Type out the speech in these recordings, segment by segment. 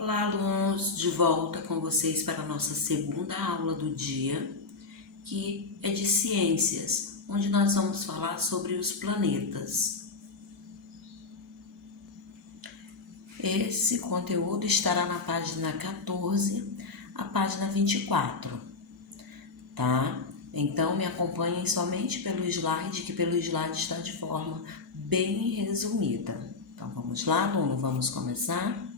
Olá, alunos! De volta com vocês para a nossa segunda aula do dia, que é de ciências, onde nós vamos falar sobre os planetas. Esse conteúdo estará na página 14, a página 24, tá? Então, me acompanhem somente pelo slide, que pelo slide está de forma bem resumida. Então, vamos lá, aluno? Vamos começar?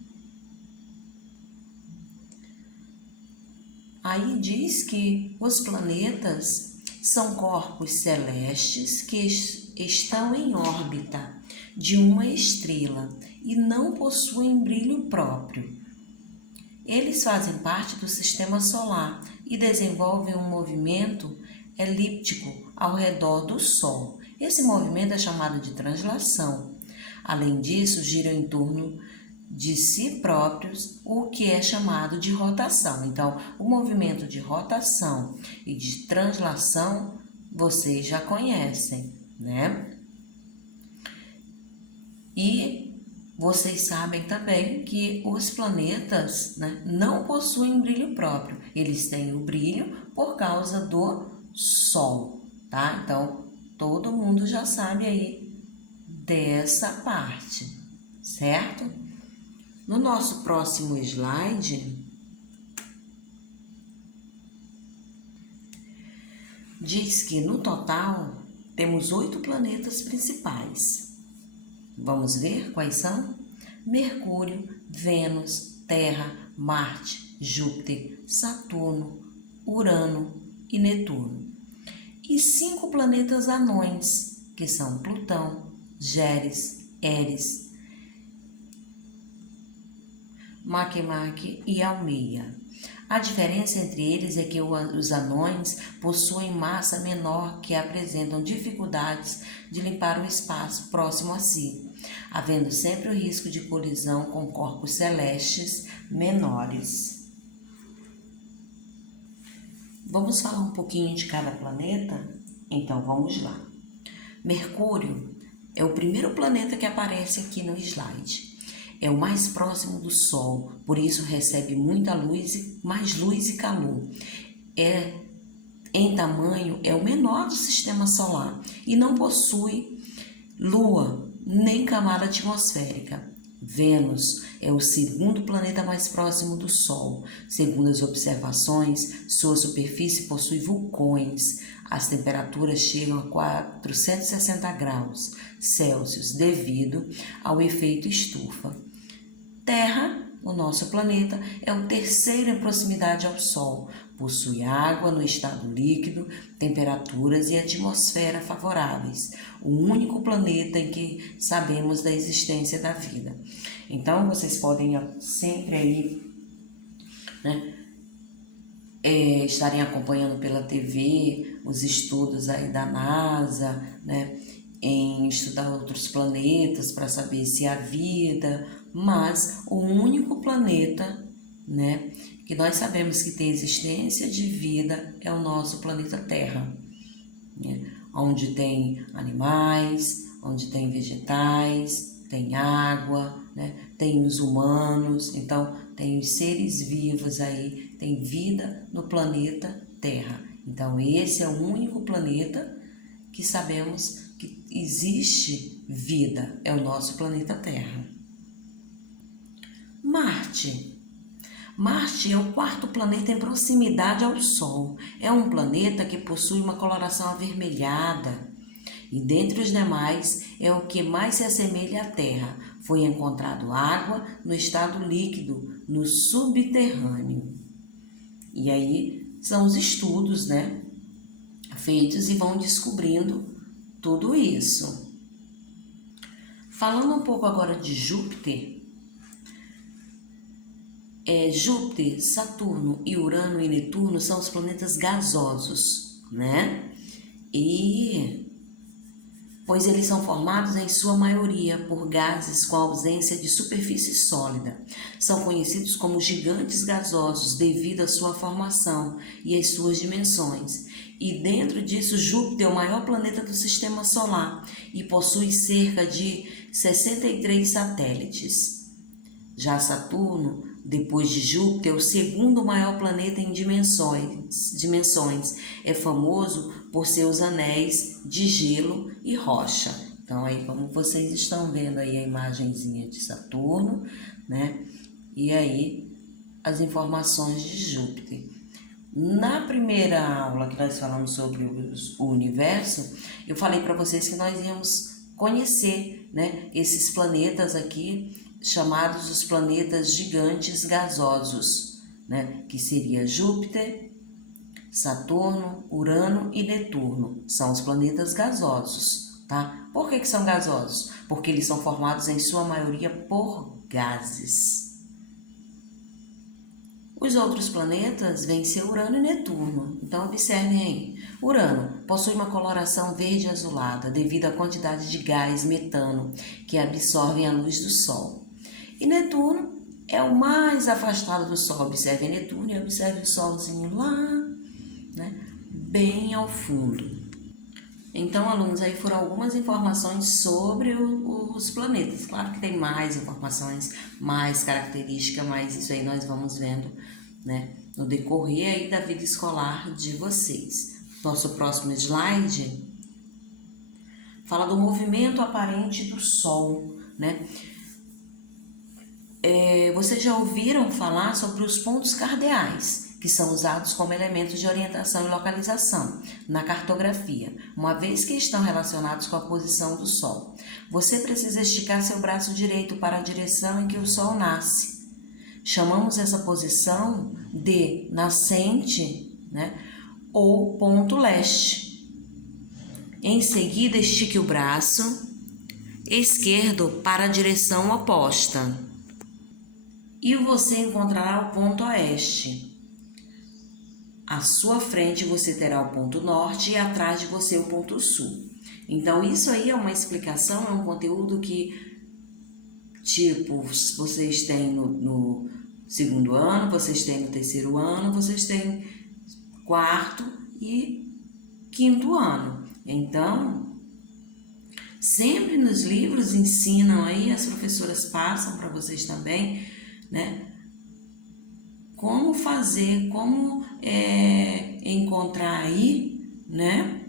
Aí diz que os planetas são corpos celestes que estão em órbita de uma estrela e não possuem brilho próprio. Eles fazem parte do sistema solar e desenvolvem um movimento elíptico ao redor do Sol. Esse movimento é chamado de translação. Além disso, giram em torno de si próprios, o que é chamado de rotação. Então, o movimento de rotação e de translação vocês já conhecem, né? E vocês sabem também que os planetas, né, não possuem brilho próprio. Eles têm o brilho por causa do Sol, tá? Então, todo mundo já sabe aí dessa parte, certo? No nosso próximo slide, diz que no total temos 8 planetas principais. Vamos ver quais são? Mercúrio, Vênus, Terra, Marte, Júpiter, Saturno, Urano e Netuno. E 5 planetas anões, que são Plutão, Géres, Eris, Makemake e Almeia. A diferença entre eles é que os anões possuem massa menor que apresentam dificuldades de limpar o espaço próximo a si, havendo sempre o risco de colisão com corpos celestes menores. Vamos falar um pouquinho de cada planeta? Então vamos lá. Mercúrio é o primeiro planeta que aparece aqui no slide. É o mais próximo do Sol, por isso recebe muita luz, mais luz e calor. Em tamanho, é o menor do sistema solar e não possui lua nem camada atmosférica. Vênus é o segundo planeta mais próximo do Sol. Segundo as observações, sua superfície possui vulcões. As temperaturas chegam a 460 graus Celsius devido ao efeito estufa. Terra, o nosso planeta, é o terceiro em proximidade ao Sol. Possui água no estado líquido, temperaturas e atmosfera favoráveis. O único planeta em que sabemos da existência da vida. Então, vocês podem sempre aí, né, estarem acompanhando pela TV os estudos aí da NASA, né, em estudar outros planetas para saber se há vida, mas o único planeta, né, que nós sabemos que tem existência de vida é o nosso planeta Terra, né, onde tem animais, onde tem vegetais, tem água, né, tem os humanos, então tem os seres vivos aí, tem vida no planeta Terra. Então esse é o único planeta que sabemos que existe vida, é o nosso planeta Terra. Marte. Marte é o quarto planeta em proximidade ao Sol. É um planeta que possui uma coloração avermelhada e dentre os demais é o que mais se assemelha à Terra. Foi encontrado água no estado líquido, no subterrâneo. E aí são os estudos, né, feitos e vão descobrindo tudo isso. Falando um pouco agora de Júpiter, Júpiter, Saturno e Urano e Netuno são os planetas gasosos, né? Pois eles são formados em sua maioria por gases com ausência de superfície sólida. São conhecidos como gigantes gasosos devido à sua formação e às suas dimensões. E dentro disso, Júpiter é o maior planeta do sistema solar e possui cerca de 63 satélites. Já Saturno, depois de Júpiter, é o segundo maior planeta em dimensões. É famoso por seus anéis de gelo e rocha. Então, aí, como vocês estão vendo aí a imagenzinha de Saturno, né? E aí, as informações de Júpiter. Na primeira aula que nós falamos sobre o universo, eu falei para vocês que nós íamos conhecer, né, esses planetas aqui, chamados os planetas gigantes gasosos, né, que seria Júpiter, Saturno, Urano e Netuno. São os planetas gasosos, tá? Por que são gasosos? Porque eles são formados em sua maioria por gases. Os outros planetas vêm ser Urano e Netuno. Então, observem aí. Urano possui uma coloração verde azulada devido à quantidade de gás metano que absorvem a luz do Sol. E Netuno é o mais afastado do Sol. Observem Netuno e observem o Solzinho lá, né, bem ao fundo. Então, alunos, aí foram algumas informações sobre os planetas. Claro que tem mais informações, mais características, mas isso aí nós vamos vendo, né, no decorrer aí da vida escolar de vocês. Nosso próximo slide fala do movimento aparente do Sol, né? Vocês já ouviram falar sobre os pontos cardeais, que são usados como elementos de orientação e localização na cartografia, uma vez que estão relacionados com a posição do Sol. Você precisa esticar seu braço direito para a direção em que o Sol nasce. Chamamos essa posição de nascente, né, ou ponto leste. Em seguida, estique o braço esquerdo para a direção oposta e você encontrará o ponto oeste. À sua frente você terá o ponto norte e atrás de você o ponto sul. Então, isso aí é uma explicação, é um conteúdo que, tipo, vocês têm no segundo ano, vocês têm no terceiro ano, vocês têm quarto e quinto ano. Então, sempre nos livros ensinam aí, as professoras passam para vocês também, né? Como fazer, como encontrar aí, né?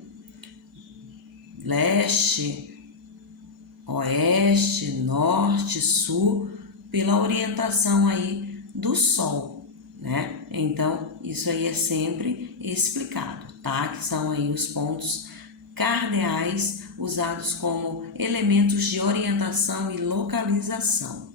Leste, oeste, norte, sul, pela orientação aí do Sol, né? Então, isso aí é sempre explicado, tá? Que são aí os pontos cardeais usados como elementos de orientação e localização.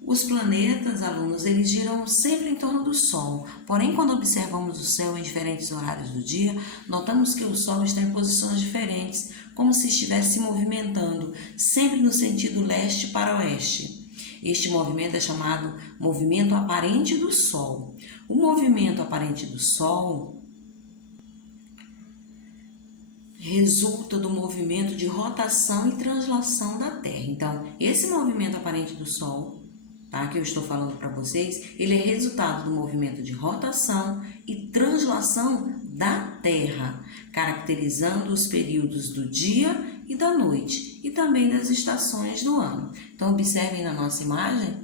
Os planetas, alunos, eles giram sempre em torno do Sol. Porém, quando observamos o céu em diferentes horários do dia, notamos que o Sol está em posições diferentes, como se estivesse se movimentando, sempre no sentido leste para oeste. Este movimento é chamado movimento aparente do Sol. O movimento aparente do Sol resulta do movimento de rotação e translação da Terra. Então, esse movimento aparente do Sol, tá, que eu estou falando para vocês, ele é resultado do movimento de rotação e translação da Terra, caracterizando os períodos do dia e da noite e também das estações do ano. Então, observem na nossa imagem,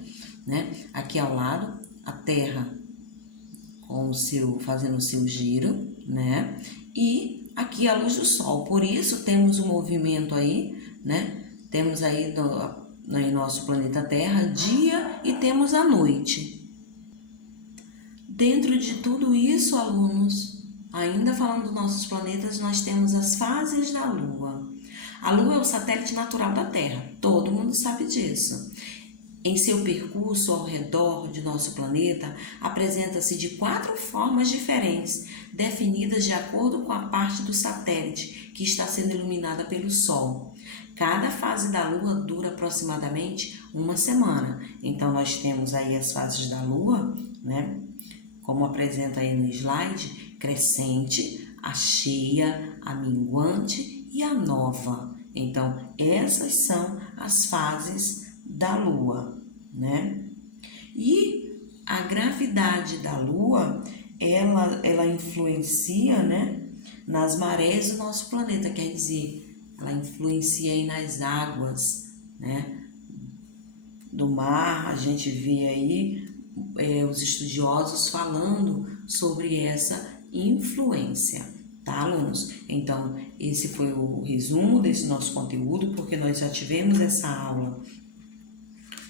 né, aqui ao lado, a Terra com fazendo o seu giro, né, e aqui a luz do Sol. Por isso, temos o movimento aí, né, temos aí em nosso planeta Terra, dia e temos a noite. Dentro de tudo isso, alunos, ainda falando dos nossos planetas, nós temos as fases da Lua. A Lua é o satélite natural da Terra, todo mundo sabe disso. Em seu percurso ao redor de nosso planeta, apresenta-se de 4 formas diferentes, definidas de acordo com a parte do satélite que está sendo iluminada pelo Sol. Cada fase da Lua dura aproximadamente uma semana. Então, nós temos aí as fases da Lua, né? Como apresenta aí no slide, crescente, a cheia, a minguante e a nova. Então, essas são as fases da Lua, né? E a gravidade da Lua, ela influencia, né, nas marés do nosso planeta, quer dizer, ela influencia aí nas águas, né, do mar, a gente vê aí os estudiosos falando sobre essa influência, tá, alunos? Então, esse foi o resumo desse nosso conteúdo, porque nós já tivemos essa aula,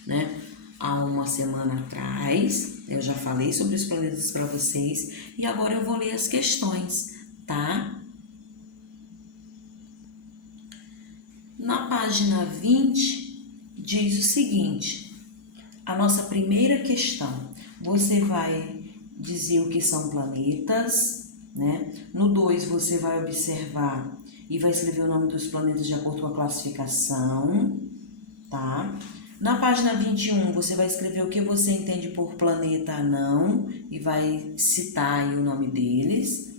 né, há uma semana atrás. Eu já falei sobre os planetas para vocês e agora eu vou ler as questões, tá? Na página 20 diz o seguinte: a nossa primeira questão, você vai dizer o que são planetas, né? No 2 você vai observar e vai escrever o nome dos planetas de acordo com a classificação, tá? Na página 21 você vai escrever o que você entende por planeta anão e vai citar aí o nome deles.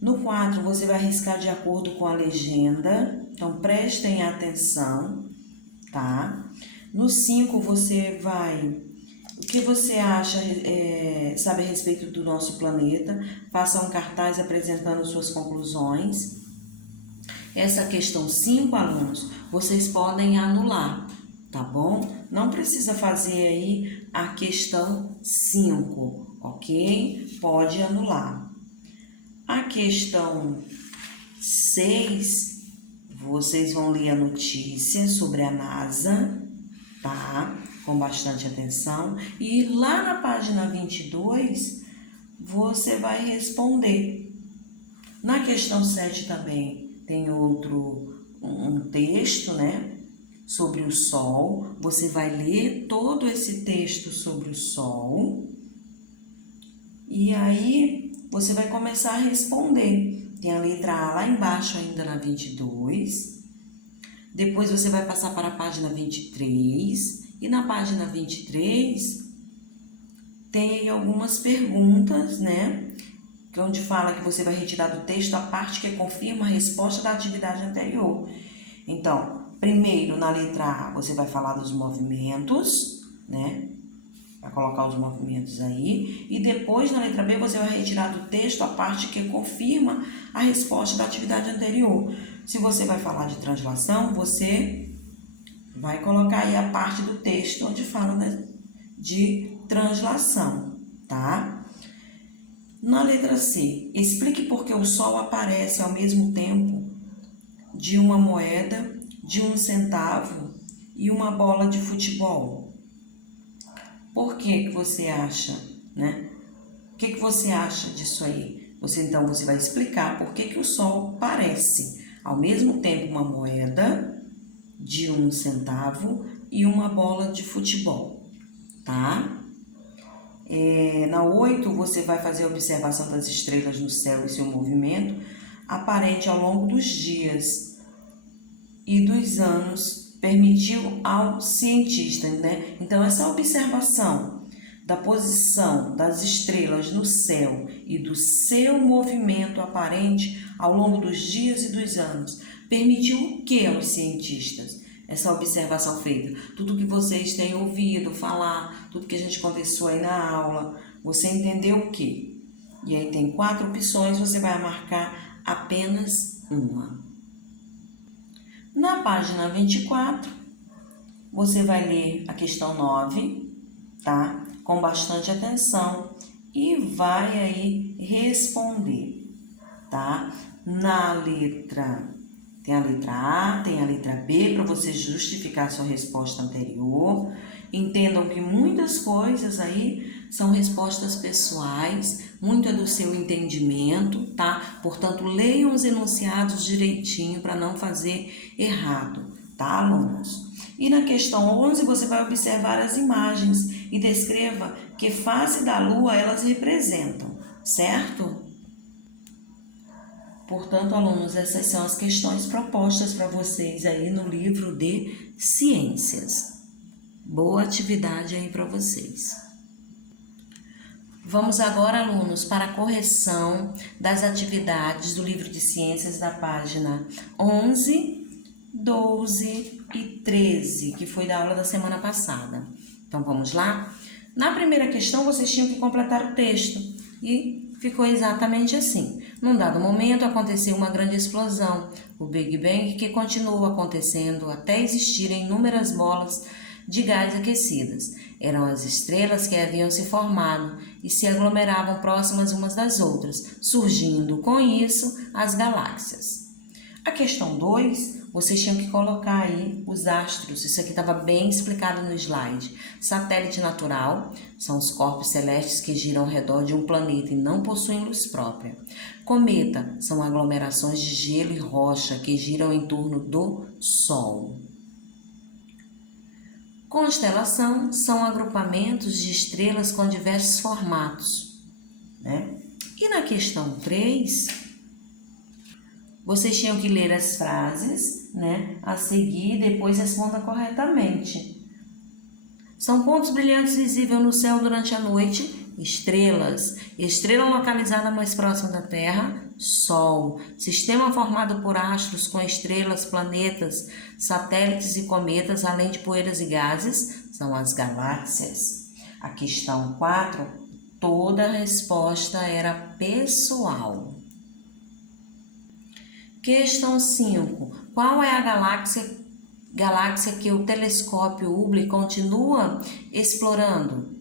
No 4 você vai riscar de acordo com a legenda, então prestem atenção, tá? No 5 você vai... O que você acha, sabe a respeito do nosso planeta? Faça um cartaz apresentando suas conclusões. Essa questão 5, alunos, vocês podem anular, tá bom? Não precisa fazer aí a questão 5, ok? Pode anular. A questão 6, vocês vão ler a notícia sobre a NASA, tá? Com bastante atenção. E lá na página 22, você vai responder. Na questão 7 também tem um texto, né? Sobre o Sol. Você vai ler todo esse texto sobre o Sol. E aí, você vai começar a responder. Tem a letra A lá embaixo ainda na 22. Depois você vai passar para a página 23. E na página 23 tem algumas perguntas, né? Onde fala que você vai retirar do texto a parte que confirma a resposta da atividade anterior. Então, primeiro na letra A você vai falar dos movimentos, né? Vai colocar os movimentos aí. E depois na letra B você vai retirar do texto a parte que confirma a resposta da atividade anterior. Se você vai falar de translação, você vai colocar aí a parte do texto onde fala, né, de translação, tá? Na letra C, explique por que o Sol aparece ao mesmo tempo de uma moeda, de 1 centavo e uma bola de futebol. Por que você acha, né? O que você acha disso aí? Então você vai explicar por que o Sol parece ao mesmo tempo uma moeda de 1 centavo e uma bola de futebol, tá? Na 8, você vai fazer a observação das estrelas no céu e seu movimento aparente ao longo dos dias e dos anos permitiu ao cientista, né? Então, essa observação da posição das estrelas no céu e do seu movimento aparente ao longo dos dias e dos anos permitiu o que aos cientistas? Essa observação feita, tudo que vocês têm ouvido falar, tudo que a gente conversou aí na aula, você entendeu o quê? E aí tem 4 opções, você vai marcar apenas uma. Na página 24, você vai ler a questão 9, tá? Com bastante atenção e vai aí responder, tá? Na letra... Tem a letra A, tem a letra B para você justificar a sua resposta anterior. Entendam que muitas coisas aí são respostas pessoais, muito é do seu entendimento, tá? Portanto, leiam os enunciados direitinho para não fazer errado, tá, alunos? E na questão 11, você vai observar as imagens e descreva que face da Lua elas representam, certo? Portanto, alunos, essas são as questões propostas para vocês aí no livro de Ciências. Boa atividade aí para vocês. Vamos agora, alunos, para a correção das atividades do livro de Ciências da página 11, 12 e 13, que foi da aula da semana passada. Então, vamos lá? Na primeira questão, vocês tinham que completar o texto e ficou exatamente assim. Num dado momento, aconteceu uma grande explosão, o Big Bang, que continuou acontecendo até existirem inúmeras bolas de gás aquecidas. Eram as estrelas que haviam se formado e se aglomeravam próximas umas das outras, surgindo com isso as galáxias. A questão 2, vocês tinham que colocar aí os astros. Isso aqui estava bem explicado no slide. Satélite natural são os corpos celestes que giram ao redor de um planeta e não possuem luz própria. Cometa são aglomerações de gelo e rocha que giram em torno do Sol. Constelação são agrupamentos de estrelas com diversos formatos, né? E na questão 3, vocês tinham que ler as frases, né, a seguir e depois responda corretamente. São pontos brilhantes visíveis no céu durante a noite. Estrelas. Estrela localizada mais próxima da Terra. Sol. Sistema formado por astros com estrelas, planetas, satélites e cometas, além de poeiras e gases. São as galáxias. A questão 4, toda a resposta era pessoal. Questão 5. Qual é a galáxia que o telescópio Hubble continua explorando?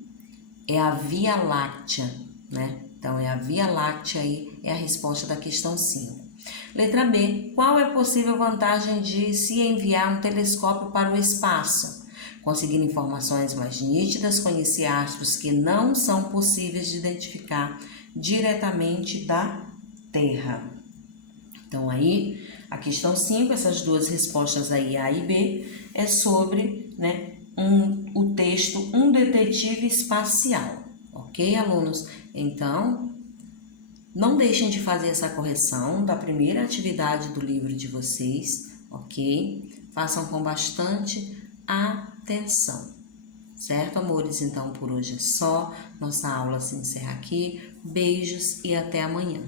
É a Via Láctea, né? Então, é a Via Láctea aí, é a resposta da questão 5. Letra B. Qual é a possível vantagem de se enviar um telescópio para o espaço? Conseguir informações mais nítidas, conhecer astros que não são possíveis de identificar diretamente da Terra. Então, aí, a questão 5, essas duas respostas aí, A e B, é sobre, né, o texto Um Detetive Espacial. Ok, alunos? Então, não deixem de fazer essa correção da primeira atividade do livro de vocês, ok? Façam com bastante atenção. Certo, amores? Então, por hoje é só. Nossa aula se encerra aqui. Beijos e até amanhã.